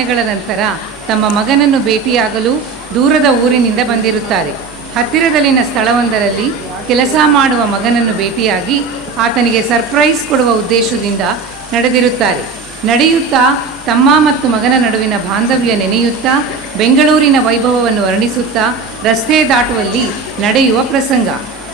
ದಿನಗಳ ನಂತರ ತಮ್ಮ ಮಗನನ್ನು ಭೇಟಿಯಾಗಲು ದೂರದ ಊರಿನಿಂದ ಬಂದಿರುತ್ತಾರೆ. ಹತ್ತಿರದಲ್ಲಿನ ಸ್ಥಳವೊಂದರಲ್ಲಿ ಕೆಲಸ ಮಾಡುವ ಮಗನನ್ನು ಭೇಟಿಯಾಗಿ ಆತನಿಗೆ ಸರ್ಪ್ರೈಸ್ ಕೊಡುವ ಉದ್ದೇಶದಿಂದ ನಡೆದಿರುತ್ತಾರೆ. ನಡೆಯುತ್ತಾ ತಮ್ಮ ಮತ್ತು ಮಗನ ನಡುವಿನ ಬಾಂಧವ್ಯ ನೆನೆಯುತ್ತಾ ಬೆಂಗಳೂರಿನ ವೈಭವವನ್ನು ವರ್ಣಿಸುತ್ತಾ ರಸ್ತೆ ದಾಟುವಲ್ಲಿ ನಡೆಯುವ ಪ್ರಸಂಗ.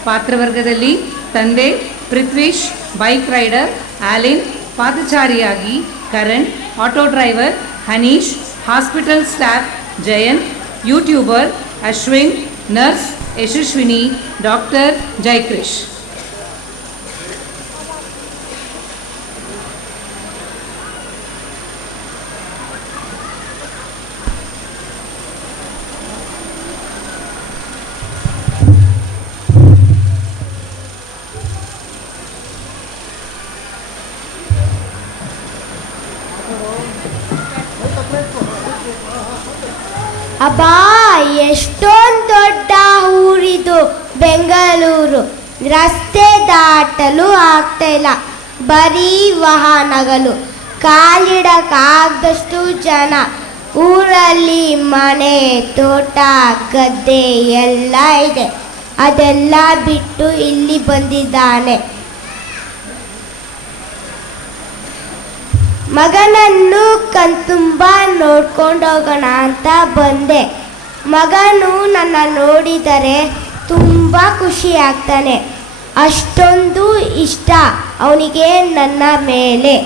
ಪಾತ್ರವರ್ಗದಲ್ಲಿ ತಂದೆ ಪೃಥ್ವೀಶ್, ಬೈಕ್ ರೈಡರ್ ಆಲಿನ್, ಪಾದಚಾರಿಯಾಗಿ Karan, auto driver Hanish, hospital staff Jayanth, YouTuber Ashwin, nurse Yashaswini, doctor Jayakrish. ಅಬ್ಬಾ, ಎಷ್ಟೊಂದು ದೊಡ್ಡ ಊರಿದು ಬೆಂಗಳೂರು. ರಸ್ತೆ ದಾಟಲು ಆಗ್ತಾಯಿಲ್ಲ, ಬರೀ ವಾಹನಗಳು, ಕಾಲಿಡಕ್ಕಾಗದಷ್ಟು ಜನ. ಊರಲ್ಲಿ ಮನೆ, ತೋಟ, ಗದ್ದೆ ಎಲ್ಲ ಇದೆ. ಅದೆಲ್ಲ ಬಿಟ್ಟು ಇಲ್ಲಿ ಬಂದಿದ್ದಾನೆ. ಮಗನನ್ನು ಕಣ್ತುಂಬ ನೋಡ್ಕೊಂಡೋಗೋಣ ಅಂತ ಬಂದೆ. ಮಗನು ನನ್ನ ನೋಡಿದರೆ ತುಂಬ ಖುಷಿ ಆಗ್ತಾನೆ. ಅಷ್ಟೊಂದು ಇಷ್ಟ ಅವನಿಗೆ ನನ್ನ ಮೇಲೆ.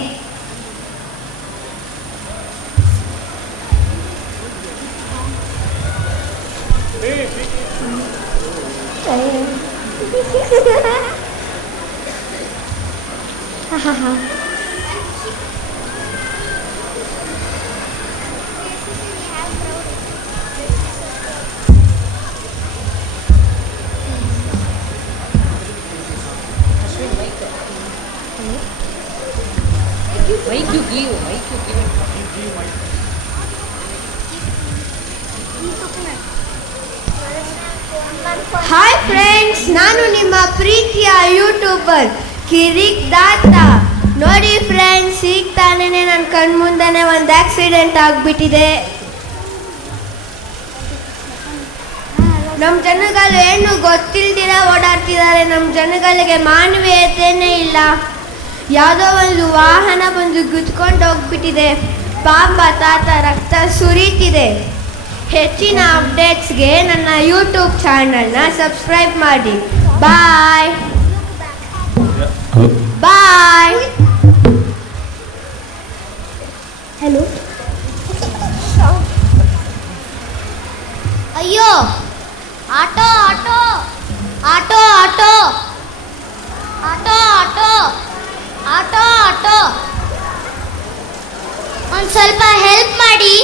ಹಾಯ್ ಫ್ರೆಂಡ್ಸ್, ನಾನು ನಿಮ್ಮ ಪ್ರೀತಿಯ ಯೂಟ್ಯೂಬರ್ ಕಿರಿಕ್ ದಾತ. ನೋಡಿ ಫ್ರೆಂಡ್ಸ್, ಈಗ ತಾನೇ ನನ್ನ ಕಣ್ಮುಂದೆನೇ ಒಂದು ಆಕ್ಸಿಡೆಂಟ್ ಆಗಿಬಿಟ್ಟಿದೆ. ನಮ್ಮ ಜನಗಳು ಏನು ಗೊತ್ತಿಲ್ದಿರ ಓಡಾಡ್ತಿದ್ದಾರೆ. ನಮ್ಮ ಜನಗಳಿಗೆ ಮಾನವೀಯತೆಯೇ ಇಲ್ಲ. ಯಾವುದೋ ಒಂದು ವಾಹನ ಬಂದು ಗುದ್ಕೊಂಡು ಹೋಗ್ಬಿಟ್ಟಿದೆ. ಪಾಪ ತಾತ ರಕ್ತ ಸುರಿತಿದೆ. ಹೆಚ್ಚಿನ ಅಪ್ಡೇಟ್ಸ್ಗೆ ನನ್ನ ಯೂಟ್ಯೂಬ್ ಚಾನಲ್ನ ಸಬ್ಸ್ಕ್ರೈಬ್ ಮಾಡಿ. ಬಾಯ್ ಬಾಯ್. ಹಲೋ. ಅಯ್ಯೋ, auto auto auto auto auto auto auto auto ಒಂದು ಸ್ವಲ್ಪ ಹೆಲ್ಪ್ ಮಾಡಿ.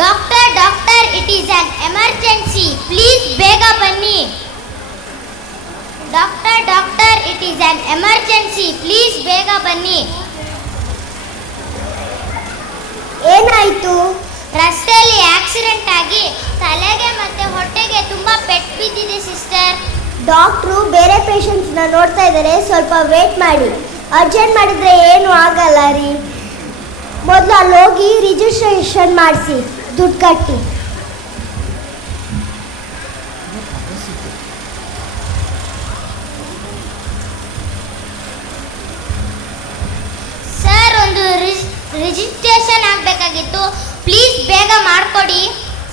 Doctor doctor, it is on emergency, please ಬೇಗ ಬನ್ನಿ. Doctor doctor, it is on emergency, please ಬೇಗ ಬನ್ನಿ. ಏನಾಯಿತು? ರಸ್ತೆಯಲ್ಲಿ ಆಕ್ಸಿಡೆಂಟ್ ಆಗಿ ತಲೆಗೆ ಮತ್ತೆ ಹೊಟ್ಟೆಗೆ ತುಂಬ ಪೆಟ್ಟು ಬಿದ್ದಿದೆ ಸಿಸ್ಟರ್. ಡಾಕ್ಟ್ರು ಬೇರೆ ಪೇಷಂಟ್ಸ್ನ ನೋಡ್ತಾ ಇದ್ದಾರೆ, ಸ್ವಲ್ಪ ವೇಟ್ ಮಾಡಿ. ಅರ್ಜೆಂಟ್ ಮಾಡಿದರೆ ಏನು ಆಗಲ್ಲ ರೀ. ಮೊದಲು ಅಲ್ಲಿ ಹೋಗಿ ರಿಜಿಸ್ಟ್ರೇಷನ್ ಮಾಡಿಸಿ, ದುಡ್ಡು ಕಟ್ಟಿ. ಸರ್, ಒಂದು ರಿಜಿಸ್ಟ್ರೇಷನ್ ಆಗಬೇಕಾಗಿತ್ತು, ಪ್ಲೀಸ್ ಬೇಗ ಮಾಡಿಕೊಡಿ.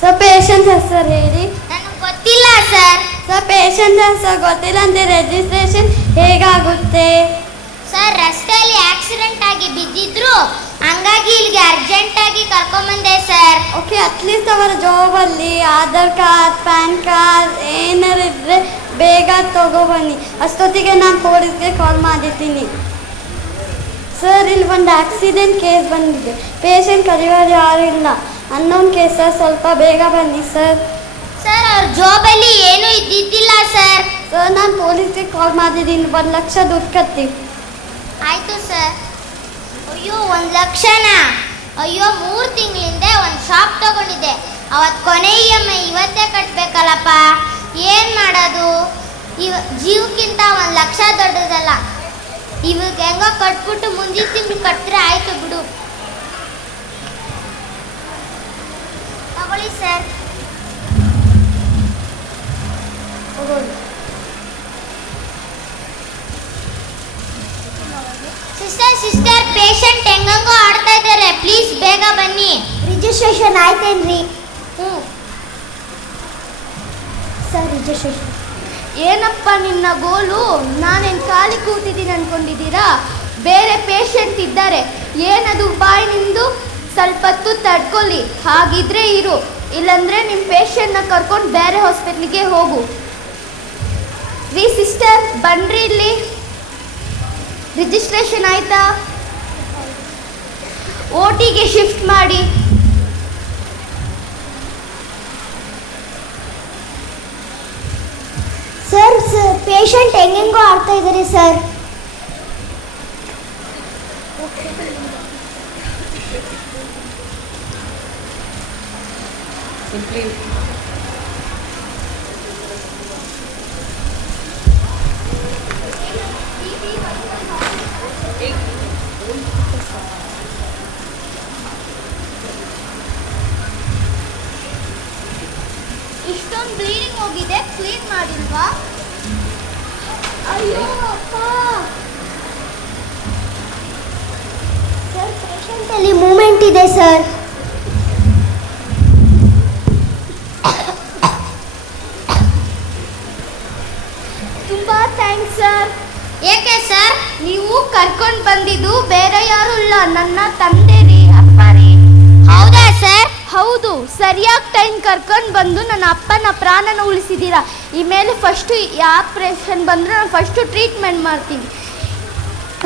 ಸರ್, ಪೇಷಂಟ್ ಹೆಸರು ಹೇಳಿ. ನನಗೆ ಗೊತ್ತಿಲ್ಲ ಸರ್. ಸರ್, ಪೇಷಂಟ್ ಹೆಸರು ಗೊತ್ತಿಲ್ಲ ಅಂದರೆ ರಿಜಿಸ್ಟ್ರೇಷನ್ ಹೇಗಾಗುತ್ತೆ? ಸರ್, ರಸ್ತೆಯಲ್ಲಿ ಆಕ್ಸಿಡೆಂಟ್ ಆಗಿ ಬಿದ್ದಿದ್ರು, ಹಂಗಾಗಿ ಇಲ್ಲಿಗೆ ಅರ್ಜೆಂಟಾಗಿ ಕರ್ಕೊಂಬಂದೆ ಸರ್. ಓಕೆ, ಅಟ್ಲೀಸ್ಟ್ ಅವರ ಜಾಬಲ್ಲಿ ಆಧಾರ್ ಕಾರ್ಡ್, ಪ್ಯಾನ್ ಕಾರ್ಡ್ ಏನಾರು ಇದ್ದರೆ ಬೇಗ ತಗೊಬನ್ನಿ. ಅಷ್ಟೊತ್ತಿಗೆ ನಾನು ಪೊಲೀಸ್ಗೆ ಕಾಲ್ ಮಾಡಿದ್ದೀನಿ. ಸರ್, ಇಲ್ಲಿ ಒಂದು ಆಕ್ಸಿಡೆಂಟ್ ಕೇಸ್ ಬಂದಿದೆ. ಪೇಷಂಟ್ ಕರೆಯೋರು ಯಾರೂ ಇಲ್ಲ. ಅನ್ನೋನ್ ಕೇಸ್ ಸರ್, ಸ್ವಲ್ಪ ಬೇಗ ಬನ್ನಿ ಸರ್. ಸರ್, ಅವ್ರ ಜಾಬಲ್ಲಿ ಏನೂ ಇದ್ದಿದ್ದಿಲ್ಲ ಸರ್. ಸರ್, ನಾನು ಪೊಲೀಸ್ಗೆ ಕಾಲ್ ಮಾಡಿದ್ದೀನಿ. 1 ಲಕ್ಷ ದುಡ್ಡು ಕಟ್ಟಿ. ಆಯಿತು ಸರ್. ಅಯ್ಯೋ, 1 ಲಕ್ಷನಾ? ಅಯ್ಯೋ, 3 ತಿಂಗಳಿಂದ ಒಂದು ಶಾಪ್ ತಗೊಂಡಿದ್ದೆ. ಅವತ್ತು ಕೊನೆ EMI ಇವತ್ತೇ ಕಟ್ಟಬೇಕಲ್ಲಪ್ಪ. ಏನು ಮಾಡೋದು? ಜೀವಕ್ಕಿಂತ 1,00,000 ದೊಡ್ಡದಲ್ಲ. ಇವಾಗ ಹೆಂಗೋ ಕಟ್ಬಿಟ್ಟು ಮುಂದಿನ ತಿಂಗಳು ಕಟ್ಟಿದ್ರೆ ಆಯ್ತು ಬಿಡು. ತಗೊಳ್ಳಿ ಸರ್. ಸಿಸ್ಟರ್ ಪೇಷಂಟ್ ಹೆಂಗಂಗೋ ಆಡ್ತಾ ಇದ್ದಾರೆ, ಪ್ಲೀಸ್ ಬೇಗ ಬನ್ನಿ. ರಿಜಿಸ್ಟ್ರೇಷನ್ ಆಯ್ತೇನ್ರಿ? ಹ್ಞೂ ಸರ್, ರಿಜಿಸ್ಟ್ರೇಷನ್. ಏನಪ್ಪ ನಿನ್ನ ಗೋಲು? ನಾನೇನು ಖಾಲಿ ಕೂತಿದ್ದೀನಿ ಅನ್ಕೊಂಡಿದ್ದೀರಾ? ಬೇರೆ ಪೇಷಂಟ್ ಇದ್ದಾರೆ. ಏನದು ಬಾಯ್ ನಿಂದು? ಸ್ವಲ್ಪ ಹೊತ್ತು ತಡ್ಕೊಳ್ಳಿ. ಹಾಗಿದ್ರೆ ಇರು, ಇಲ್ಲಾಂದರೆ ನಿಮ್ಮ ಪೇಷಂಟ್ನ ಕರ್ಕೊಂಡು ಬೇರೆ ಹಾಸ್ಪಿಟ್ಲಿಗೆ ಹೋಗು. ರೀ ಸಿಸ್ಟರ್, ಬನ್ನಿರಿ ಇಲ್ಲಿ. ರಿಜಿಸ್ಟ್ರೇಷನ್ ಆಯಿತಾ? OTಗೆ ಶಿಫ್ಟ್ ಮಾಡಿ. ಸರ್ ಪೇಷಂಟ್ ಹೆಂಗೆಂಗೋ ಆಡ್ತಾ ಇದ್ದಾರೆ ಸರ್. ಇಷ್ಟೊಂದು ಬ್ಲೀಡಿಂಗ್ ಹೋಗಿದೆ, ಕ್ಲೀನ್ ಮಾಡಿಲ್ವಾ? ಅಯ್ಯೋ ಅಪ್ಪ. ಸರ್ ಪೇಷಂಟಲ್ಲಿ ಮೂಮೆಂಟ್ ಇದೆ ಸರ್. ತುಂಬ ಥ್ಯಾಂಕ್ಸ್ ಸರ್. ಏಕೆ ಸರ್? ನೀವು ಕರ್ಕೊಂಡು ಬಂದಿದ್ದು ಬೇರೆ ಯಾರು ಇಲ್ಲ, ನನ್ನ ತಂದೆ ರೀ, ಅಪ್ಪ ರೀ. ಹೌದಾ ಸರ್? ಹೌದು, ಸರಿಯಾಗಿ ಟೈಮ್ ಕರ್ಕೊಂಡು ಬಂದು ನನ್ನ ಅಪ್ಪನ ಪ್ರಾಣನ ಉಳಿಸಿದ್ದೀರಾ. ಈ ಮೇಲೆ ಫಸ್ಟು ಯಾವ ಆಪ್ರೇಷನ್ ಬಂದರೂ ನಾನು ಫಸ್ಟು ಟ್ರೀಟ್ಮೆಂಟ್ ಮಾಡ್ತೀನಿ.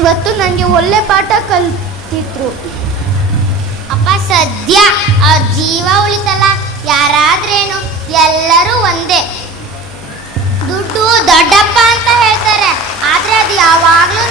ಇವತ್ತು ನನಗೆ ಒಳ್ಳೆ ಪಾಠ ಕಲಿತಿದ್ರು. ಅಪ್ಪ ಸದ್ಯ ಅವ್ರ ಜೀವ ಉಳಿತಲ್ಲ, ಯಾರಾದ್ರೇನು ಎಲ್ಲರೂ ಒಂದೇ. ದುಡ್ಡು ದೊಡ್ಡಪ್ಪ ಅಂತ ಹೇಳ್ತಾರೆ, ಆದರೆ ಅದು ಯಾವಾಗಲೂ